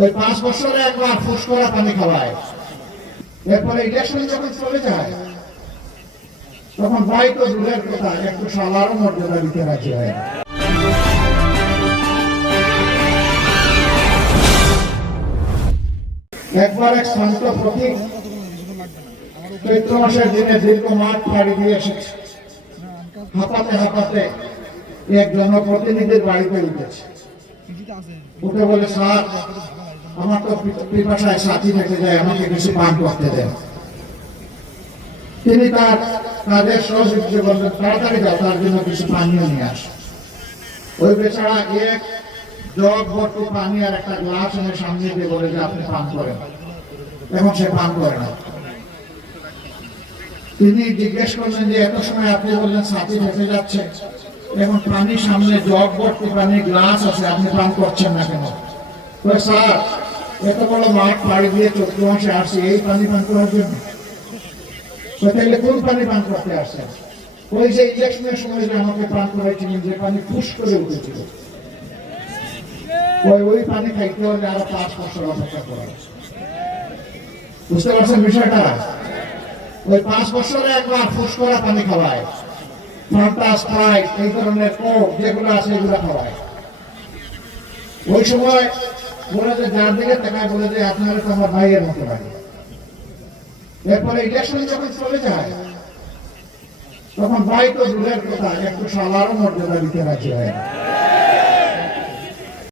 ওই 5 বছরে একবার ফুস করা পানি খাওয়ায়। এরপরে ইলেকশন যখন চলে যায় তখন ভাই তো দূরের কথা, একটু সালারও মর্যাদা দিতে রাজি হয়। একবার এক শান্ত প্রতীক চৈত্র মাসের দিনে দীর্ঘ মাঠ পাড়ি দিয়ে এসেছে। হাঁপাতে হাঁপাতে এক জনপ্রতিনিধির বাড়িতে উঠেছে। উঠে বলে, স্যার আমার তো পিপাসায় সাথী থেকে যায়, আমাকে বেশি পান করতে দেন। তিনি তার কাজের সহযোগী বললেন, তাড়াতাড়ি যাও, তার জন্য কিছু পানীয় নিয়ে আস। ওই বেচারা এক জগ ভর্তি পানি আর একটা গ্লাস এনে সামনে দিয়ে বলে যে আপনি পান করেন। এখন সে পান করে না। তিনি জিজ্ঞেস করলেন যে এত সময় আপনি বললেন সাথী ভেসে যাচ্ছে, এখন পানি সামনে জগ ভর্তি পানি গ্লাস আছে, আপনি পান করছেন না কেন? স্যার এত বড় মাঠ পাড়ি দিয়ে চৈত্র মাসে আসছি এই পানি পান করার জন্য। তাহলে কোন পানি পান করতে আসছেন? ওই যে ইলেকশনের সময় যে আমাকে পান করাইছিলেন, যে পানি ফুস করে উঠেছিল, ওই পানি খাইতে হলে আরো 5 বছর অপেক্ষা করা। বুঝতে পারছেন বিষয়টা? ওই 5 বছরে একবার ফুস করা পানি খাওয়ায়, ফান্টা, স্প্রাইট, এই ধরনের কোক যেগুলো আছে এগুলো খাওয়ায়। ওই সময় বলে যে যার দিকে তাকায় বলে যে আপনারা তো আমার ভাইয়ের মতো লাগে। এরপরে ইলেকশন যখন চলে যায় তখন ভাই তো দূরের কথা, একটু সালারও মর্যাদা দিতে রাজি হয়।